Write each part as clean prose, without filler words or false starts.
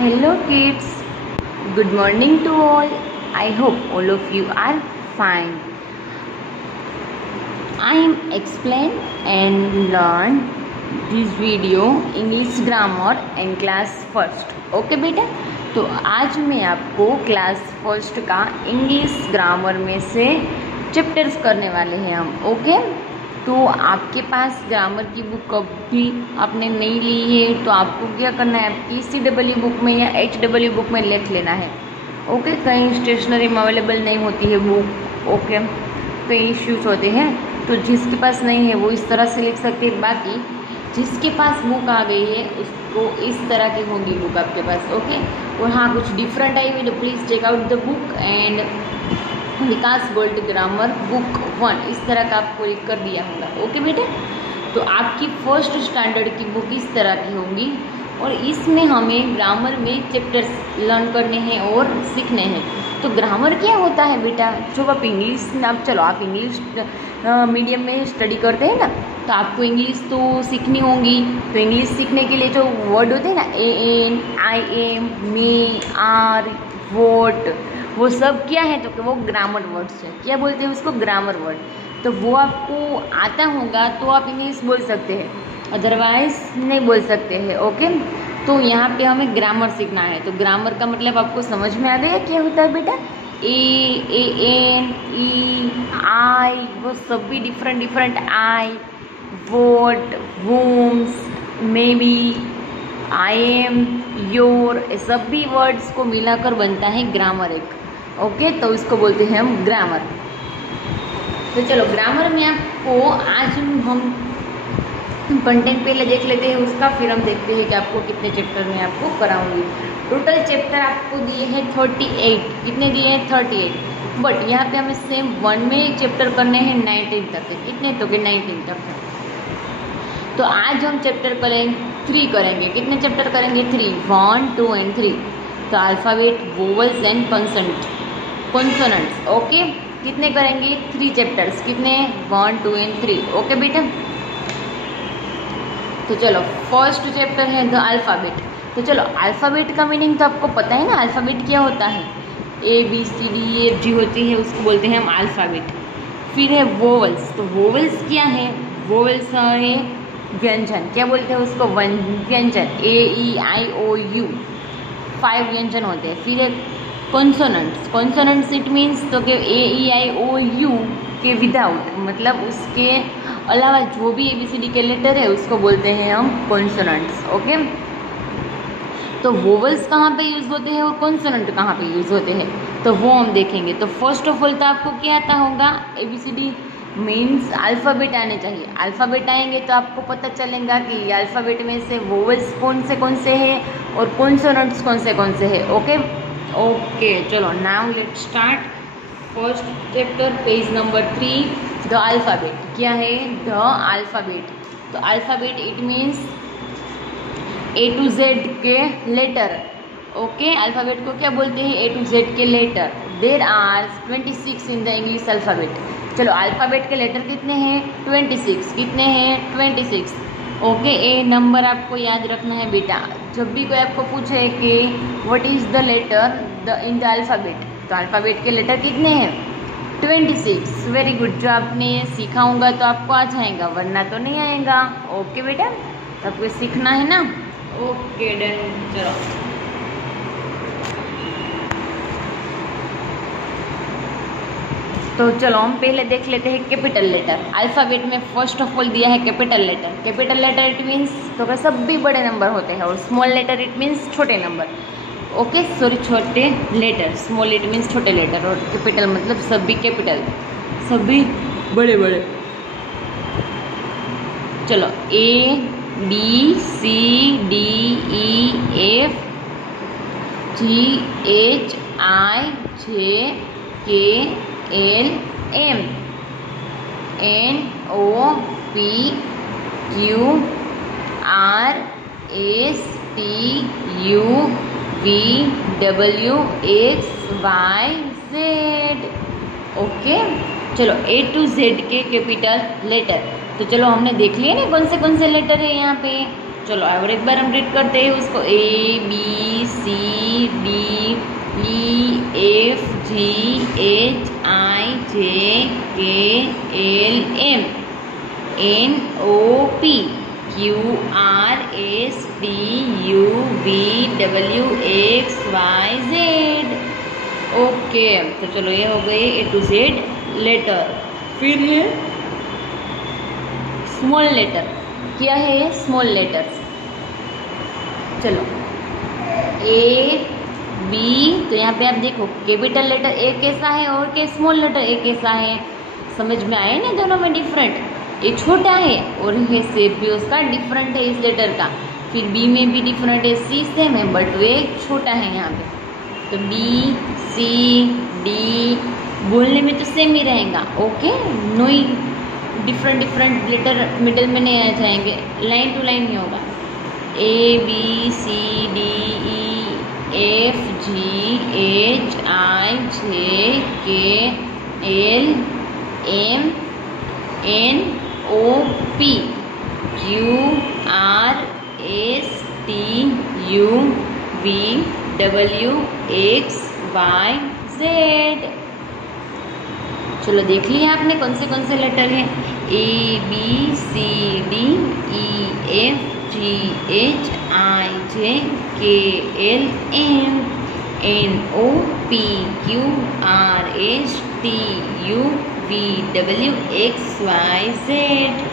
Hello kids, good morning to all. I hope all of you are fine. I am explain and learn this video English grammar in class first. Okay बेटा, तो आज मैं आपको class first का English grammar में से chapters करने वाले हैं हम. ओके तो आपके पास ग्रामर की बुक कभी आपने नहीं ली है तो आपको क्या करना है, आपकी CW बुक में या HW बुक में लिख लेना है. ओके कहीं स्टेशनरी में अवेलेबल नहीं होती है बुक. ओके कई इश्यूज होते हैं, तो जिसके पास नहीं है वो इस तरह से लिख सकते हैं. बाकी जिसके पास बुक आ गई है उसको इस तरह की होगी बुक आपके पास. ओके और हाँ कुछ डिफरेंट आई हुई तो please check out the book and Vikas gold grammar book 1 इस तरह का आपको लिख कर दिया होगा. ओके बेटे, तो आपकी फर्स्ट स्टैंडर्ड की बुक इस तरह की होगी और इसमें हमें ग्रामर में चैप्टर्स लर्न करने हैं और सीखने हैं. तो ग्रामर क्या होता है बेटा, जो आप इंग्लिश आप इंग्लिश मीडियम में स्टडी करते हैं ना, तो आपको इंग्लिश तो सीखनी होगी. तो इंग्लिश सीखने के लिए जो वर्ड होते हैं ना, AN, IM, मी, आर, वोट, वो सब क्या है तो वो ग्रामर वर्ड्स है. क्या बोलते हैं उसको, ग्रामर वर्ड. तो वो आपको आता होगा तो आप इंग्लिश बोल सकते हैं, अदरवाइज नहीं बोल सकते हैं. ओके तो यहाँ पे हमें ग्रामर सीखना है. तो ग्रामर का मतलब आपको समझ में आ गया क्या होता है बेटा. AN, E, I, वो सब भी different I, vote, wombs, maybe, I am, your, सब भी वर्ड्स को मिलाकर बनता है ग्रामर एक. ओके तो इसको बोलते हैं हम ग्रामर. तो चलो ग्रामर में आपको आज हम कंटेंट पहले देख लेते हैं उसका, फिर हम देखते हैं कि आपको कितने चैप्टर में आपको कराऊंगी. टोटल चैप्टर आपको दिए हैं 38. कितने दिए हैं, 38. बट यहाँ पे हमें सेम 1 में चैप्टर करने हैं 19 तक. कितने तो कि 19 तक है. तो आज हम चैप्टर करेंगे 3 करेंगे. कितने चैप्टर करेंगे, 3, 1, 2 एंड 3. तो alphabet, vowels and consonants. Okay कितने करेंगे, 3 चैप्टर्स. कितने, 1, 2 एंड 3. ओके बेटा, तो चलो फर्स्ट चैप्टर है द अल्फ़ाबेट. तो चलो अल्फ़ाबेट का मीनिंग तो आपको पता है ना, अल्फ़ाबेट क्या होता है. ABCDEFG होती है, उसको बोलते हैं हम अल्फ़ाबेट. फिर है वोवल्स. तो वोवल्स क्या है, वोवल्स है व्यंजन. क्या बोलते हैं उसको, व्यंजन. AEIOU 5 व्यंजन होते हैं. फिर है कॉन्सोनेंट्स. कॉन्सोनेंट्स इट मीन्स तो कि AEIOU के विदाउट, मतलब उसके अलावा जो भी ABCD के लेटर है उसको बोलते हैं हम कॉन्सोनेंट्स. ओके तो वोवल्स कहाँ पे यूज़ होते हैं और कॉन्सोनेंट कहाँ पे यूज़ होते हैं तो वो हम देखेंगे. तो फर्स्ट ऑफ ऑल तो आपको क्या आता होगा, ABCD मीन्स अल्फ़ाबेट आने चाहिए. अल्फ़ाबेट आएंगे तो आपको पता चलेगा कि अल्फ़ाबेट में से वोवल्स कौन से हैं और कॉन्सोनेंट्स कौन से हैं. ओके चलो now let's start. First chapter page number 3 the alphabet. क्या है, द अल्फ़ाबेट. तो alphabet it means A to Z के लेटर. ओके अल्फ़ाबेट को क्या बोलते हैं, A to Z के letter. There are 26 in the English alphabet. चलो अल्फ़ाबेट के लेटर कितने हैं, 26. कितने हैं, 26. ओके ए नंबर आपको याद रखना है बेटा. जब भी कोई आपको पूछे कि what is the letter in the alphabet, तो अल्फ़ाबेट के लेटर कितने हैं, 26. Very good. जो आपने सीखा होगा तो आपको आ जाएगा, वरना तो नहीं आएगा. ओके बेटा, तो आपको सीखना है ना. Okay done. चलो तो चलो हम पहले देख लेते हैं कैपिटल लेटर. अल्फ़ाबेट में फर्स्ट ऑफ ऑल दिया है capital letter. Capital letter it means तो सब भी बड़े नंबर होते हैं और स्मॉल लेटर इट मीन्स छोटे नंबर. ओके सॉरी छोटे लेटर. स्मॉल इट मीन्स छोटे लेटर और कैपिटल मतलब सभी कैपिटल, सभी बड़े बड़े. चलो ABCDEFGHIJKLMNOPQRSTUVW XYZ. ओके चलो A to Z के कैपिटल लेटर. तो चलो हमने देख लिए ना कौन से लेटर है यहाँ पे. चलो और एक बार हम रीड करते हैं उसको, A B C D E F G H I J K L M N O P Q R S T U V W X Y Z। Okay, तो चलो ये हो गए A to Z लेटर। फिर है small letter. क्या है ये? Small letters. चलो A B, तो यहाँ पे आप देखो कैपिटल लेटर ए कैसा है और के स्मॉल लेटर ए कैसा है, समझ में आया ना? दोनों में डिफरेंट, ये छोटा है और ये शेप भी उसका डिफरेंट है इस लेटर का। फिर बी में भी डिफरेंट है, सी सेम है बट वे छोटा है यहाँ पे। तो बी सी डी बोलने में तो सेम ही रहेगा, ओके, नो ही डिफरेंट लेटर मिडल में नहीं आ जाएंगे, लाइन टू लाइन ही होगा। A B C D E F G H I J K L M N O P Q R S T U V W X Y Z. चलो देख लिया आपने कौन से लेटर हैं? A B C D E F G H I J K L M N O P Q R S T U V W X Y Z.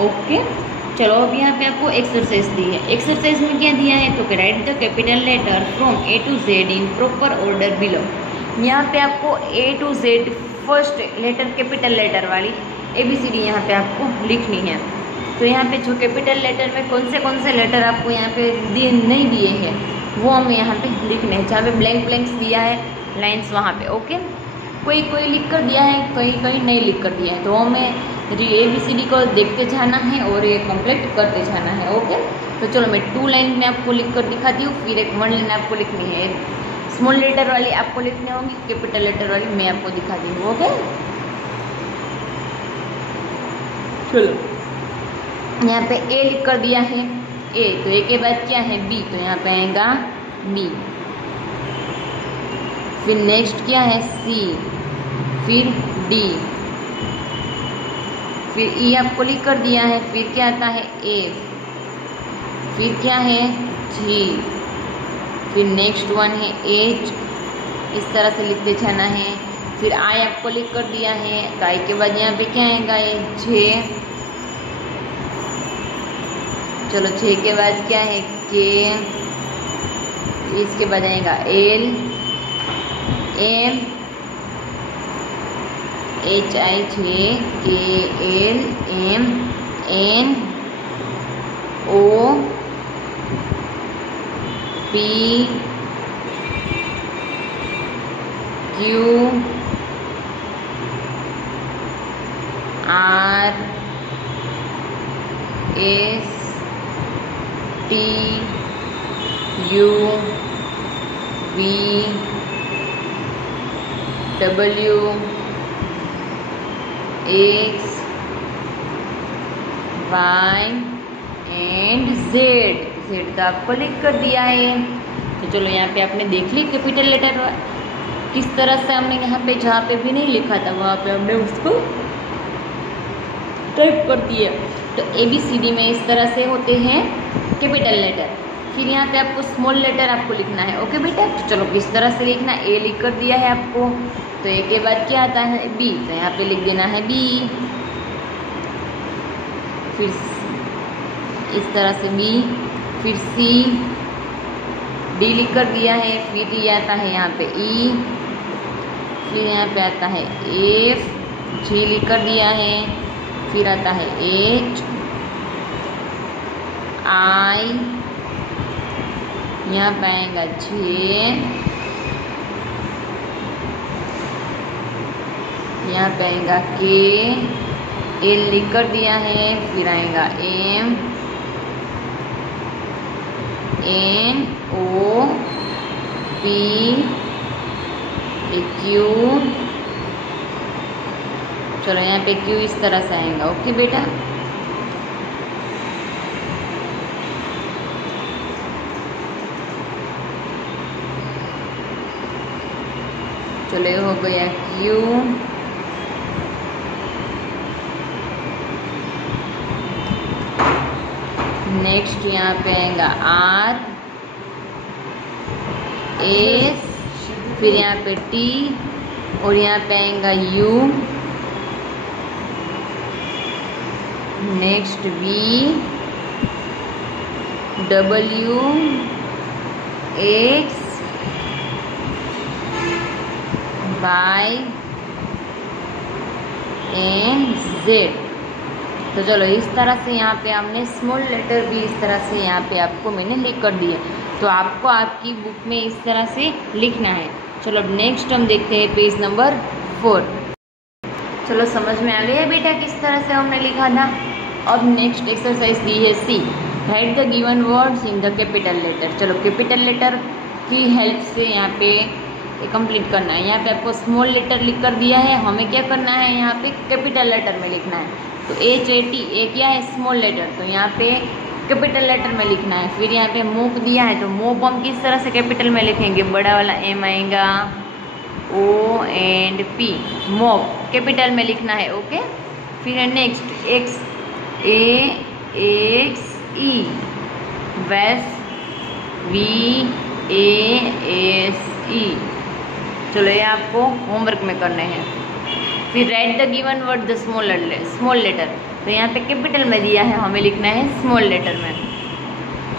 Okay, चलो अब यहाँ पे आपको एक्सरसाइज दी है। एक्सरसाइज में क्या दिया है? तो write the capital letter from A to Z in proper order below. यहाँ पे आपको A to Z first letter capital letter वाली ABCD यहाँ पे आपको लिखनी है। तो यहाँ पे जो कैपिटल लेटर में कौन से लेटर आपको यहाँ पे नहीं दिए हैं वो हमें यहाँ पे लिखने हैं। जहाँ पे ब्लैंक्स दिया है लाइंस वहाँ पे, ओके। कोई लिख कर दिया है, कहीं नहीं लिख कर दिया है, तो हमें ABCD को देखते जाना है और ये कंप्लीट करते जाना है, ओके। तो चलो मैं 2 लाइन में आपको लिख कर दिखाती हूँ, फिर एक 1 लाइन आपको लिखनी है। स्मॉल लेटर वाली आपको लिखनी होगी, कैपिटल लेटर वाली मैं आपको दिखाती हूँ, ओके। चलो यहाँ पे ए लिख कर दिया है ए, तो ए के बाद क्या है? बी, तो यहाँ पे आएगा बी। फिर नेक्स्ट क्या है? सी, फिर डी, फिर ई आपको लिख कर दिया है। फिर क्या आता है? ए, फिर क्या है? जी, फिर नेक्स्ट वन है एच, इस तरह से लिखते जाना है। फिर आई आपको लिख कर दिया है, तो आई के बाद यहाँ पे क्या आएगा? ये जे। चलो जे के बाद क्या है? के, इसके बाद आएगा L M H I J K L M N O P Q R S T U V W X Y and Z. Z तो आपको लिख कर दिया है। तो चलो यहाँ पे आपने देख ली कैपिटल लेटर किस तरह से हमने यहाँ पे जहाँ पे भी नहीं लिखा था वहाँ पे हमने उसको टाइप कर दिया। तो ABCD में इस तरह से होते हैं कैपिटल लेटर। फिर यहाँ पे आपको स्मॉल लेटर आपको लिखना है, ओके बेटा। तो चलो किस तरह से लिखना? ए लिख कर दिया है आपको, तो ए के बाद क्या आता है? बी, तो यहाँ पे लिख देना है बी। फिर इस तरह से बी, फिर सी, डी लिख कर दिया है। फिर ये आता है यहाँ पे ई, फिर यहाँ पे आता है एफ, जी लिख कर दिया है। फिर आता है एच आई, यहाँ पे आएगा जे, यहाँ पे आएगा के, एल लिख कर दिया है। फिर आएगा M N O P Q. चलो यहाँ पे क्यू इस तरह से आएगा, ओके बेटा। चलो ये हो गया क्यू, नेक्स्ट यहाँ पे आएगा आर, एस, फिर यहाँ पे टी और यहाँ पे आएगा U, next V, W, X, Y and Z. तो चलो इस तरह से यहाँ पे हमने स्मॉल लेटर भी इस तरह से यहाँ पे आपको मैंने लिख कर दिए। तो आपको आपकी बुक में इस तरह से लिखना है। चलो अब नेक्स्ट हम देखते हैं पेज नंबर 4। चलो समझ में आ गया बेटा किस तरह से हमने लिखा था। अब नेक्स्ट एक्सरसाइज दी है C, write the given words in the capital letter. चलो कैपिटल लेटर की हेल्प से यहाँ पे कंप्लीट करना है। यहाँ पे आपको स्मॉल लेटर लिख कर दिया है, हमें क्या करना है यहाँ पे कैपिटल लेटर में लिखना है। तो HAT ए क्या है स्मॉल लेटर, तो यहाँ पे कैपिटल लेटर में लिखना है। फिर यहाँ पे मोप दिया है, तो मोप हम किस तरह से कैपिटल में लिखेंगे, बड़ा वाला M आएगा, O and P, mop capital में लिखना है। ओके, फिर है next X A X E, vest V A S E। चलो ये आपको होमवर्क में करने हैं। फिर write the given word the small letter, तो यहाँ पे कैपिटल में दिया है, हमें लिखना है स्मॉल लेटर में।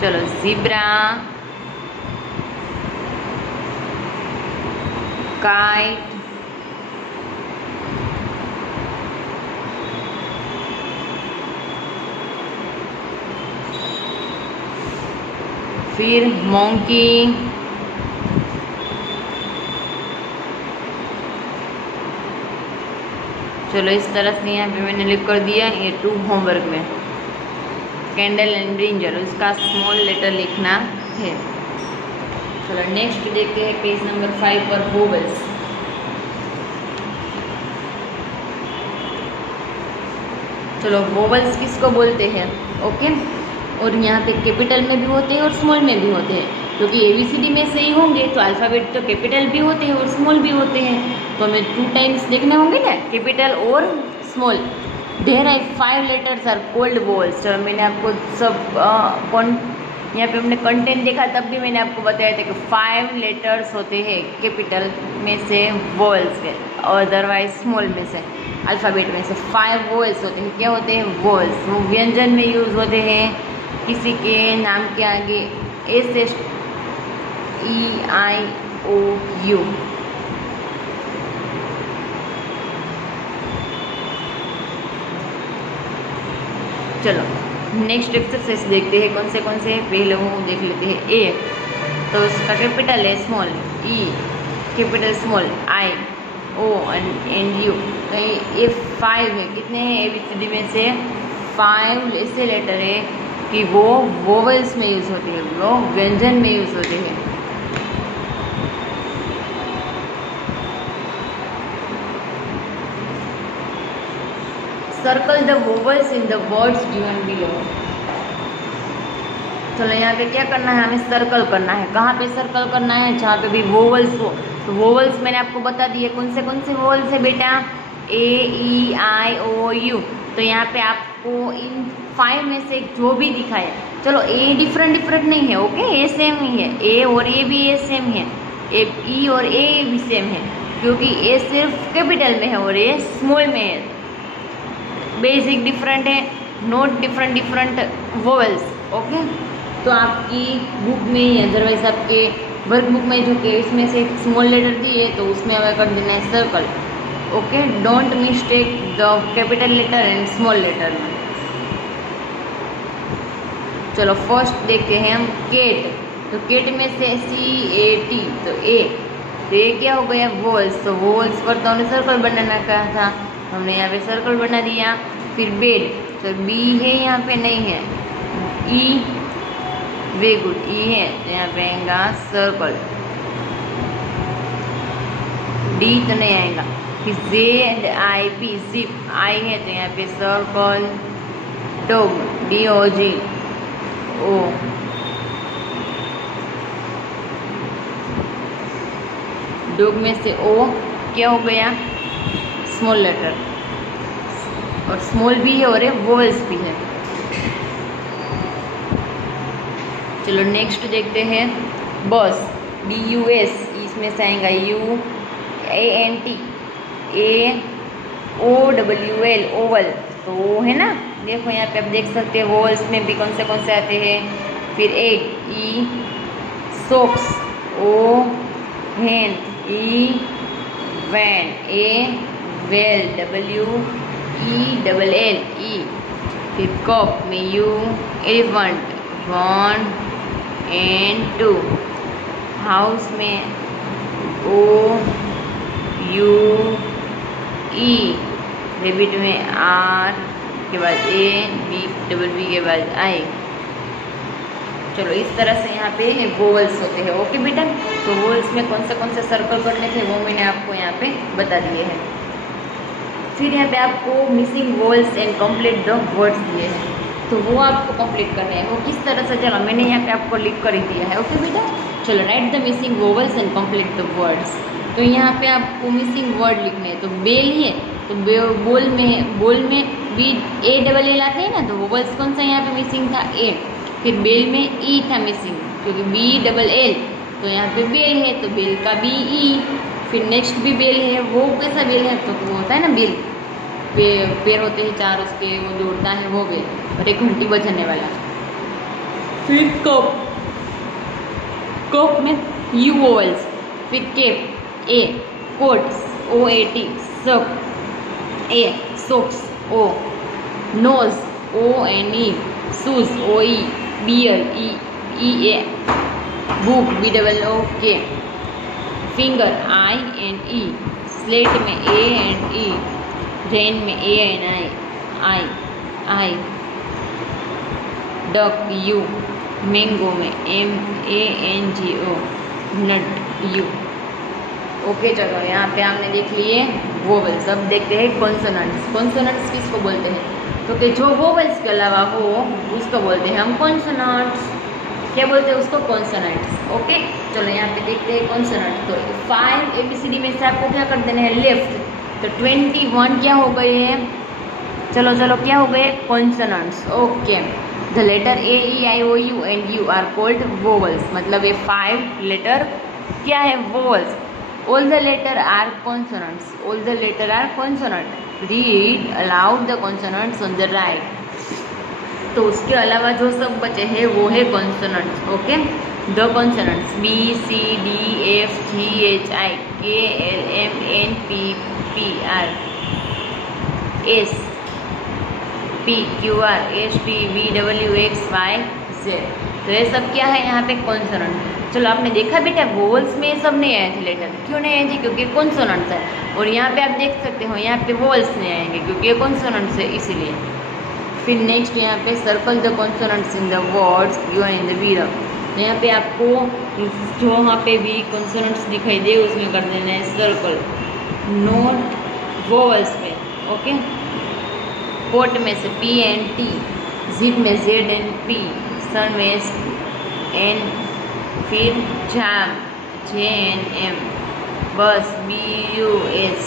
चलो ज़ीब्रा, काइट, फिर मोंकी, चलो इस तरह से यहाँ पे मैंने लिख कर दिया ये 2 होमवर्क में। कैंडल एंड ब्रिंजल, उसका स्मॉल लेटर लिखना है। चलो नेक्स्ट देखते हैं पेज नंबर 5 पर वोवेल्स। चलो वोवेल्स किसको बोलते हैं, ओके, और यहाँ पे कैपिटल में भी होते हैं और स्मॉल में भी होते हैं। क्योंकि ABCD में से ही होंगे तो अल्फ़ाबेट तो कैपिटल भी होते हैं और स्मॉल भी होते हैं, तो हमें 2 टाइम्स देखने होंगे ना, कैपिटल और small. There are 5 letters are called vowels. चलो मैंने आपको सब यहाँ पे हमने कंटेंट देखा, तब भी मैंने आपको बताया था कि 5 लेटर्स होते हैं कैपिटल में से वोवेल्स के, और अदरवाइज स्मॉल में से अल्फ़ाबेट में से 5 वोवेल्स होते हैं। क्या होते हैं वोवेल्स, वो व्यंजन में यूज़ होते हैं, किसी के नाम के आगे SH EIOU। चलो नेक्स्ट एक्सरसाइज देखते हैं कौन से पहले वो देख लेते हैं। A तो उसका कैपिटल है small, E capital small, I O and U। तो ये 5 है, कितने हैं ABCD में से 5 ऐसे लेटर है कि वो वोवेल्स में यूज़ होते हैं, वो व्यंजन में यूज़ होते हैं। Circle the vowels in the words given below. चलो यहाँ पे क्या करना है, हमें सर्कल करना है। कहाँ पे सर्कल करना है, जहाँ पे भी वोवेल्स हो। तो वोवेल्स मैंने आपको बता दिए कौन से वोवेल्स है बेटा, A E I O U। तो यहाँ पे आपको इन 5 में से जो भी दिखाए, चलो A डिफरेंट नहीं है, ओके, A सेम ही है, A और A भी A सेम है, E और A भी सेम है, क्योंकि A सिर्फ कैपिटल में है और A स्मॉल में है। बेसिक डिफरेंट है, नोट डिफरेंट वोवेल्स, ओके। तो आपकी बुक में ही, अदरवाइज आपके वर्क बुक में जो कि इसमें से स्मॉल लेटर दी है तो उसमें हमें कर देना है circle, okay. Don't mistake the capital letter and small letter में। चलो फर्स्ट देखते हैं हम केट। तो केट में से CAT, तो A, तो ये क्या हो गया वोवेल्स। तो वोवेल्स पर तो हमने सर्कल बनाना कहा था, हमने यहाँ पे सर्कल बना दिया। फिर बेड, तो B है यहाँ पे नहीं है, E, वेरी गुड, E है, तो यहाँ पे आएगा सर्कल। D तो नहीं आएगा। फिर Z and IP, zip, I है तो यहाँ पे circle. Dog, DOG, O। Dog में से ओ क्या हो गया, स्मॉल लेटर, और स्मॉल भी है और वोवेल्स भी है। चलो नेक्स्ट देखते हैं बस, BUS, इसमें से आएगा UANT, AOWL, ओवल, तो है ना। देखो यहाँ पे आप देख सकते हैं वोवेल्स में भी कौन से आते हैं। फिर egg, E, socks, O, hen, E, van, A, well, WELL, E। फिर कप में U, एलिफेंट, 1 and 2। हाउस में OUE, रेबिट में R के बाद A, BB के बाद I। चलो इस तरह से यहाँ पे वोवेल्स होते हैं। ओके बेटा, तो वोवेल्स में कौन से सर्कल करने थे वो मैंने आपको यहाँ पे बता दिए हैं। फिर यहाँ पे आपको missing vowels and complete the words दिए हैं, तो वो आपको कंप्लीट करना है। वो किस तरह से, चलो मैंने यहाँ पे आपको लिख कर ही दिया है। ओके बेटा, चलो right the missing vowels and complete the words. तो यहाँ पे आपको मिसिंग वर्ड लिखने हैं। तो बेल ही है, तो बोल में भी ALL आते हैं ना, तो वोवेल्स कौन सा यहाँ पे मिसिंग था, A। फिर बेल में E था मिसिंग, क्योंकि BLL, तो यहाँ पे बेल है तो बेल का BE। फिर नेक्स्ट भी बेल है, वो कैसा बेल है, तो वो होता है ना बेल, पैर होते हैं 4 उसके, वो दौड़ता है वो बेल, और एक घंटी बजाने वाला। फिर कप में U वोवेल्स। फिर cape, A, coat, OAT, sack, A, socks, O, nose, ONE, shoes, OE, bear, EA, book, BOOK, finger, INE, slate में A and E, रेन में A and I, duck, U, mango में MANGO, nut, U। Okay चलो यहाँ पे हमने देख लिए vowels. अब देखते हैं कॉन्सोनेंट्स। कॉन्सोनेंट्स किसको बोलते हैं, तो कि जो वोवेल्स के अलावा हो उसको बोलते हैं हम कॉन्सोनेंट्स। क्या बोलते हैं उसको, कॉन्सोनेंट्स। ओके चलो यहाँ पे देखते हैं कॉन्सोनेंट्स। तो 5 ABCD में से आपको क्या कर देना है, लेफ्ट। तो 21 क्या हो गए हैं, चलो क्या हो गए, consonants. Okay, the letter AEIOU and U are called vowels, मतलब ये 5 लेटर क्या है, vowels. All the letter are consonants. All the letter are consonant. Read aloud the consonants on the right. तो उसके अलावा जो सब बचे हैं वो है consonants. Okay? The consonants B, C, D, F, G, H, I, K, L, M, N, P, P, R, S, P, Q, R, S, T, V, W, X, Y, Z। तो ये सब क्या है यहाँ पे, कॉन्सोनेंट। चलो आपने देखा बेटा वोवेल्स में ये सब नहीं आए थे लेटर, क्यों नहीं आए थे, क्योंकि कॉन्सोनेंट्स है। और यहाँ पे आप देख सकते हो यहाँ पे वोवेल्स नहीं आएंगे क्योंकि ये कॉन्सोनेंट्स है, इसीलिए। फिर नेक्स्ट यहाँ पे circle the consonants in the words given in the below. तो यहाँ पे आपको जो वहाँ पे भी कॉन्सोनेंट्स दिखाई दे उसमें कर देना है सर्कल, नोट वोवेल्स पे। ओके, कोट में से P and T, जिप में Z and P, सन में S N, फिर जाम J and M, बस BUS।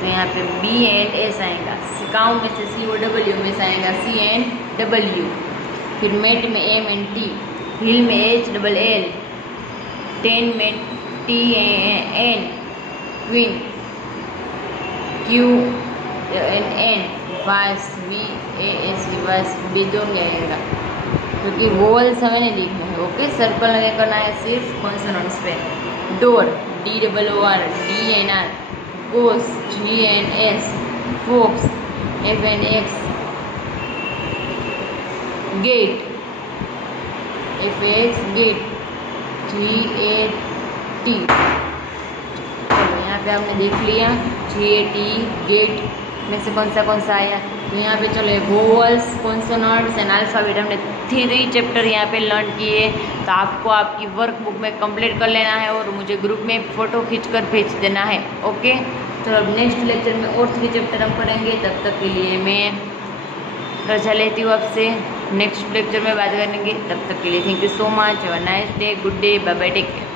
तो यहाँ पे B and S आएगा। काउ में से COW में से आएगा C and W। फिर मेट में M and T, हिल में HLL, टेन में TN, twin Q and N, वास VAS, वास बेदो में आएगा क्योंकि वोवेल्स हमें नहीं लिखना है। ओके, सर्कल हमें करना है सिर्फ कॉन्सोनेंट्स पे। डोर DOOR, DNR, गोस GNS, fox FNX, gate FX, gate GAT। चलो यहाँ पे हमने देख लिया GAT, गेट में से कौन सा आया। तो यहाँ पे चलो वोवेल्स, कॉन्सोनेंट्स एंड अल्फाबेट हमने 3 चैप्टर यहाँ पे लर्न किए। तो आपको आपकी वर्कबुक में कंप्लीट कर लेना है और मुझे ग्रुप में फ़ोटो खींचकर भेज देना है। ओके, तो अब नेक्स्ट लेक्चर में और 3 चैप्टर हम पढ़ेंगे। तब तक के लिए मैं रजा लेती हूँ आपसे, नेक्स्ट लेक्चर में बात करेंगे। तब तक के लिए thank you so much, have a nice day, good day, bye bye, take care.